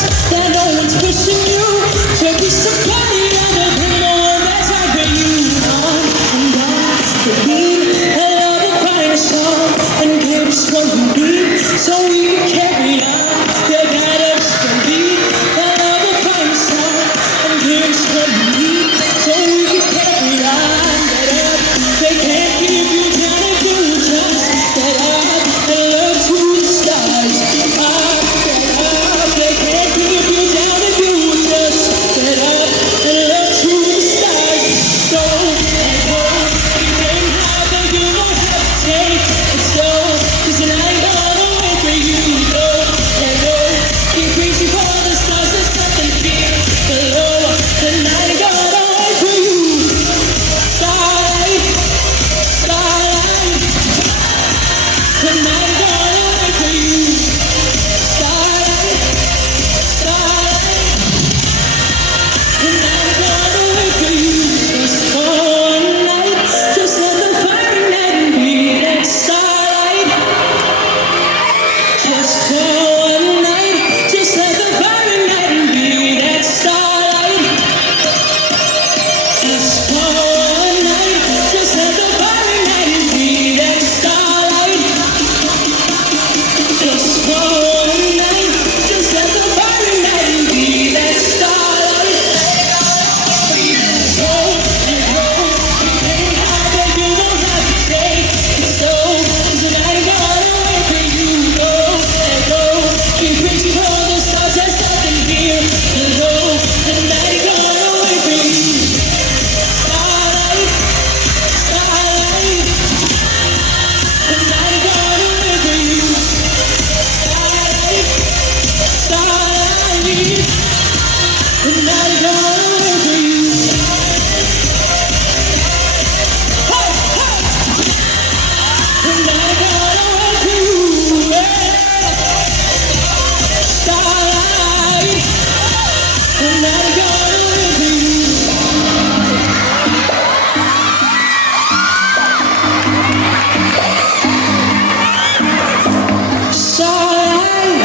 trust that no one's pushing you to be somebody other than the one that's out for you. On and on, the beat, I love to find a song and give us what we need so we can carry on. You gotta just believe, I love to find a song and give us what we need so we can carry on. Get up, they can't keep you down if you just get up and look to the stars. Get up, they can't keep you down if you just get up and look to the stars. Go and go, you can have but you won't hesitate. Let's go, 'cause tonight I'm gonna wait for you. Go and go, keep reaching for the stars, there's nothing here below. Tonight I'm gonna wait for you. Starlight, starlight, tonight I'm gonna wait for you. Starlight, starlight, tonight I'm gonna wait for you. Just for one night, just let the fire ignite and be that starlight. Just for one night, just let the fire ignite and be that starlight. Just for one night, just let the fire ignite and be that starlight. Just for one night, just let the fire ignite and be that starlight. Go and go, you can't hide but you won't hesitate. Let's go, 'cause tonight I'm gonna wait for you. Go and go, keep reaching for the stars, there's nothing here below. Tonight I'm gonna wait for you. Starlight, starlight, tonight I'm gonna wait for you. Starlight, starlight, tonight I'm gonna wait for you. Hey, hey, tonight I'm gonna wait for you. Yeah. Starlight, tonight I'm gonna wait for you. Starlight.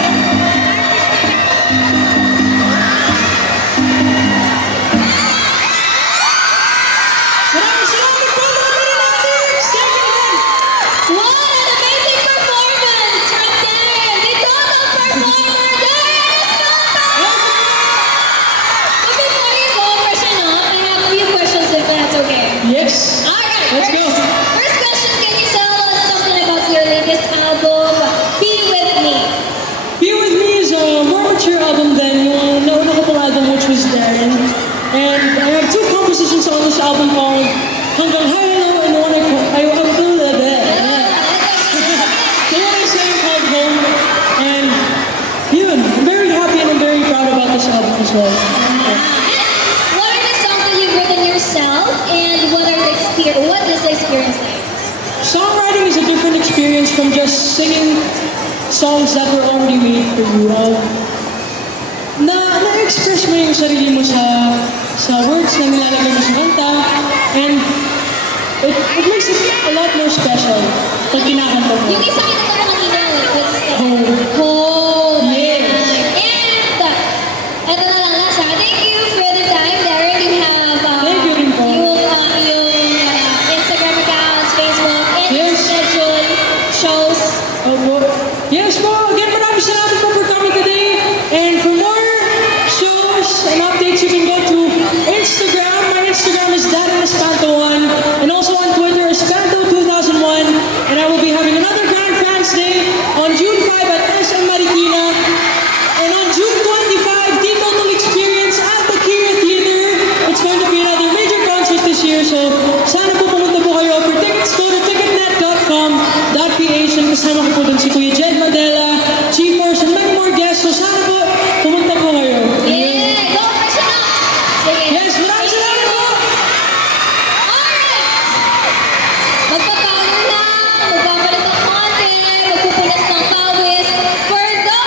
Maraming salamat po mga Minimatics! Thank you again! What an amazing performance from Darren, the total performer, Darren Escobar! But before you go, Prashano, I have a few questions if that's okay. Yes! Alright, Let's go. First question, can you tell us something about your latest album, Be With Me? Be With Me is a more mature album than yung nauna ko pong album, which was Darren. And I have two compositions on this album called Hanggang High Low and one I Will Live It. The one I sang called Home. And yun, I'm very happy and I'm very proud about this album as well. What are the songs that you've written yourself, and what is the experience like? Songwriting is a different experience from just singing songs that were already made for you. Na-express mo yung sarili mo sa words na nilalagay mo sa kanta, and it makes it a lot more special pag kinakanta mo. Yung isa kinanta ko kanina, what's the Home. Home. Yes. And, eto na lang last ha. Thank